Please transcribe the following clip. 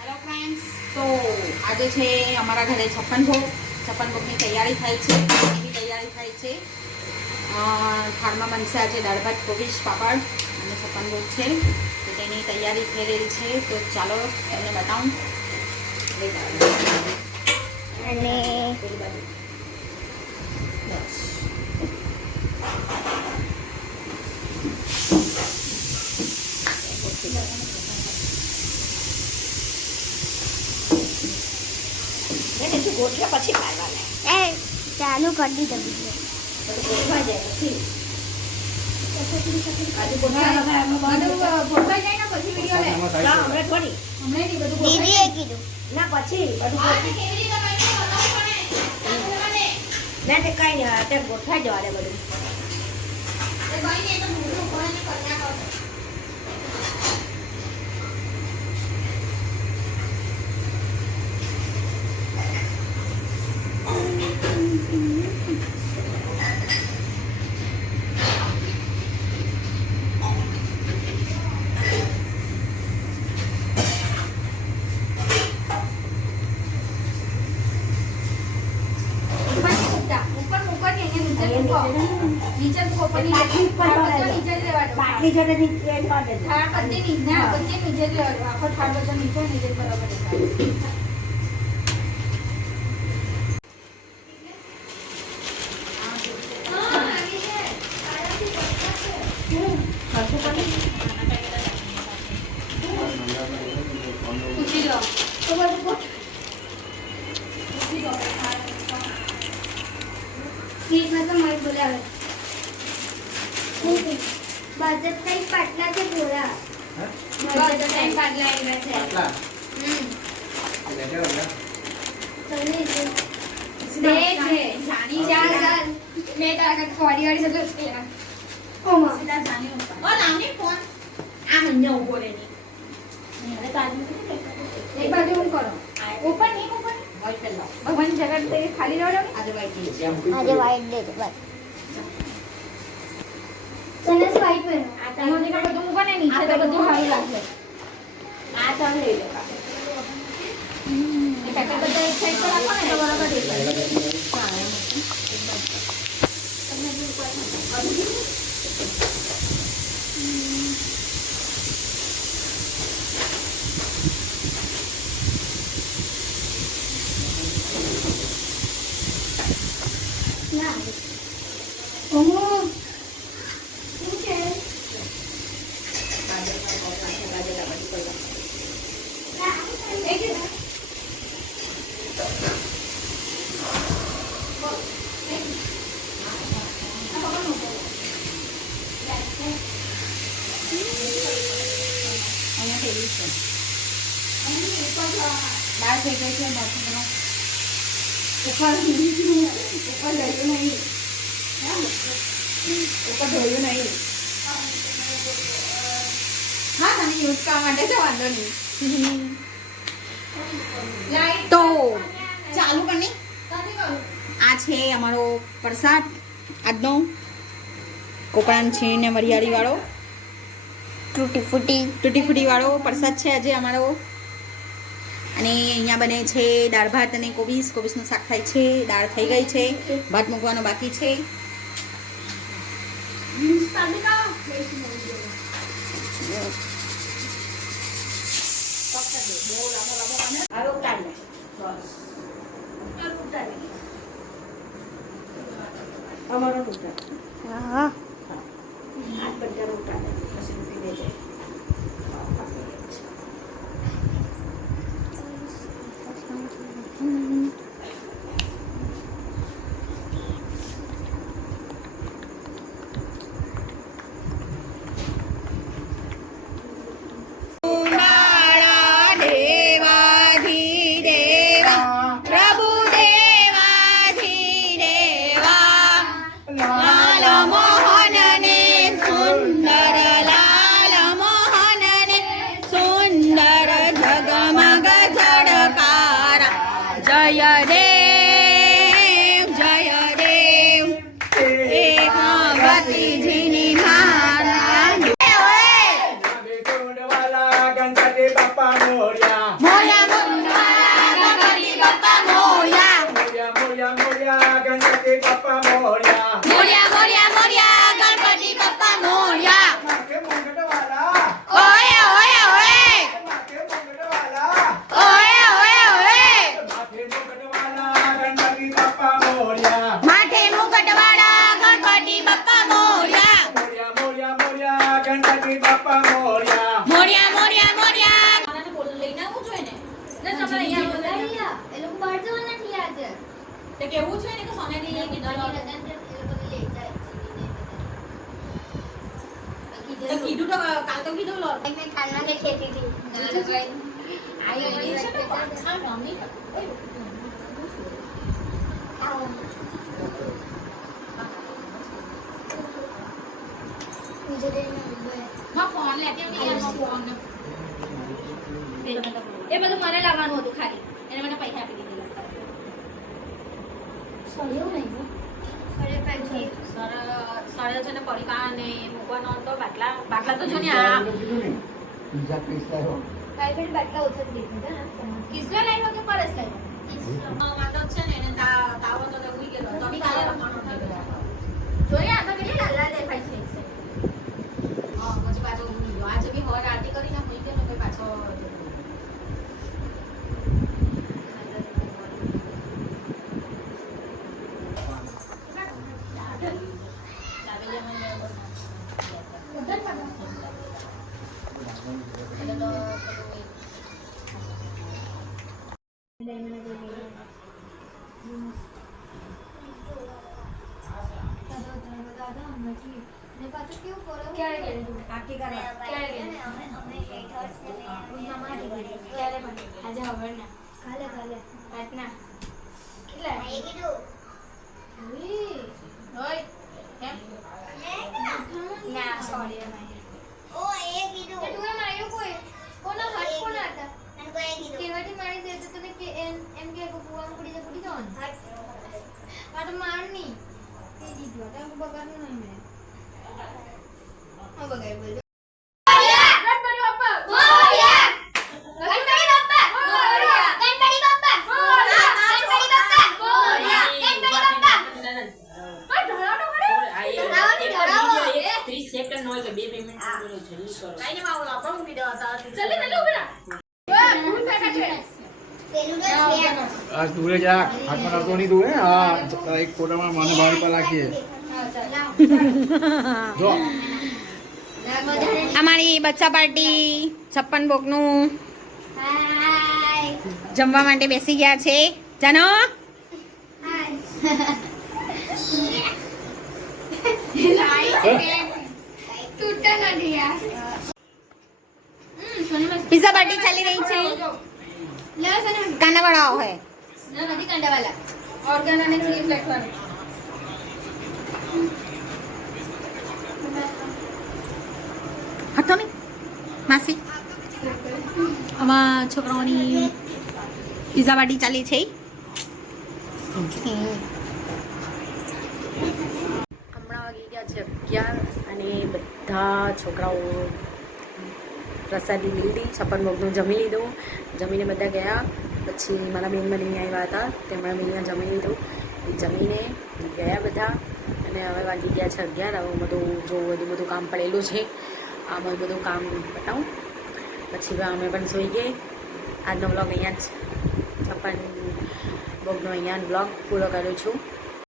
Hello friends તો આજે છે અમારા ઘરે છપ્પન ભોગ. છપ્પન ભોગની તૈયારી થાય છે. એની તૈયારી થાય છે. થાળમાં બનશે આજે દાળ ભાત કોબીજ પાપડ અને છપ્પન ભોગ છે. તો તેની તૈયારી થઈ રહી છે. તો ચાલો તમને બતાવું. અને ગોઠવે પછી પાડવાના એ ચાલુ કરી દીધો ગોઠવા જાય પછી આજે જાય. પછી વીડિયો લે ના, હમણાં થોડી નહીં બધું. બધું ગોઠવી- તે કેવી રીતે બને બતાવવું પડે આ બને ના તે કઈ નહીં અત્યારે ગોઠવાઈ જવા દે બધું એ ભાઈ ને તો ભૂલું પડે ને કલ્યા કરો ઉપર મૂકતા. ઉપર મૂકો ને અહીંયા નીચે મૂકો. નીચે મૂકો પણ બાટલી જાય. નીચે જ જોડે નીચે ની- બધી નીચે જ. આખો થાળ બધો નીચે નીચે બરાબર પેલો. ભગવાન જગત ખાલી? આજે વાઈટ દે બસ તને સ્વાઈટ પહેરો આ તો બધું મૂકો ને નીચે તો બધું સારું લાગે આ ત્રણ લઈ લો એ પેકેટ બધા એક સાઈડ પર રાખો ને તો બરાબર દેખાય ના ઓમો અહીંયા છે? દાળ થઈ ગઈ છે મરચું ઉપર ઉપર ધોયું નહીં. ઉપર ધોયું નહીં. હા તમે યુઝ કરવા માટે છે વાંધો નહીં. તો ચાલુ કરી આ છે અમારો પ્રસાદ આજનો કોપરાન છે ને વરિયાળી વાળો. તૂટી ફૂટી તૂટી ફૂટી વાળો પ્રસાદ છે આજે અમારો. અને અહીંયા બને છે દાળ ભાત અને કોબીસ કોબીસનું શાક થાય છે દાળ થઈ ગઈ છે ભાત મૂકવાનો બાકી છે. અમારો હા. આ બધા ઉતાર પછી મૂકી દેજે પ્રભુ તે કેવું છે ને કે સોનાલી લઈ કીધું ઘરની રજા ને એ લોકો લઈ જાય તો કીધું તો કાલ તો કીધું લો મેં ખાના ને ખેતી થી છે તો પાછા માં ફોન ફોન એ બધું મને લાવવાનું હતું ખાલી. એને મને પૈસા આપી સર સર છે ને પડીકા અને મૂકવાનો હતો બાટલા બાટલા તો જો ને આ બીજા પીસ લાવો પ્રાઇવેટ બાટલા ઓછા જ છે ને કે પરસ છે ને એને તા- તાવ હતો તો ઉઈ ગયેલો તો બી કાલે રમવાનો થઈ ગયો જોઈએ આ તો કેટલી લાલ લાલ દેખાય છે હા પછી પાછો ઉઈ ગયો આજે બી હવાર આરતી કરીને ઉઈ ગયો ને પછી પાછો ક્યારે ગયેલું આરતી કરવા ક્યારે ગયેલું ક્યારે પણ આજે ખબર ના કાલે કાલે. રાતના. કેટલા. ઓય કેમ ના સોરી તું એ માર્યું કોઈ કોના હાથ કોના હતા કેવાથી મારી દે તો તને કે એમ એમ કે કુવામાં પડી જાય પડી જવાનું આ તો માર નહીં તે દીધું આ તો બગાડનું નહીં મેં હા બગાડ બોલ ગણપતિ બાપ્પા મોરયા ગણપતિ બાપ્પા મોરયા ગણપતિ બાપ્પા મોરયા ગણપતિ બાપ્પા મોરયા ગણપતિ બાપ્પા પણ ધરાવતો ખરો ધરાવો ને ધરાવો ત્રીસ સેકન્ડ હોય કે બે બે મિનિટ બોલો જલ્દી કરો કઈ નહીં માવું આપણે મૂકી દેવા હતા જલ્દી જલ્દી ઊભી રહો વાહ ભૂલ ફેંકા છે આ દૂરે જા હાથમાં નડતો નહીં તું હા? એક ફોટામાં મને બહાર પર રાખીએ. જો. અમારી બચ્ચા પાર્ટી છપ્પન ભોગનું. જમવા માટે બેસી ગયા છે. જાનો. તૂટતા પિઝા પાર્ટી ચાલી રહી છે. કાના વાળા હોય ના નથી કંડાવાલા ઓર્ગન અને ચીલી ફ્લેક્સ વાળું હતો ને માસી. આમાં છોકરાઓની પિઝા પાર્ટી ચાલી છે. વાગી ગયા અને બધા છોકરાઓ પ્રસાદી લીધી છપ્પન ભોગનું જમી લીધું. જમીને બધા ગયા. પછી મારા બેન બની આવ્યા હતા. તેમણે અહીંયા જમી લીધું. જમીને ગયા બધા. અને હવે વાગી ગયા છે અગિયાર. હવે બધું જો બધું બધું કામ પડેલું છે. આમાં બધું કામ પતાવું. પછી અમે પણ સૂઈ ગઈ. આજનો બ્લોગ અહીંયા જ છપ્પન ભોગનો અહીંયા બ્લોગ પૂરો કરું છું.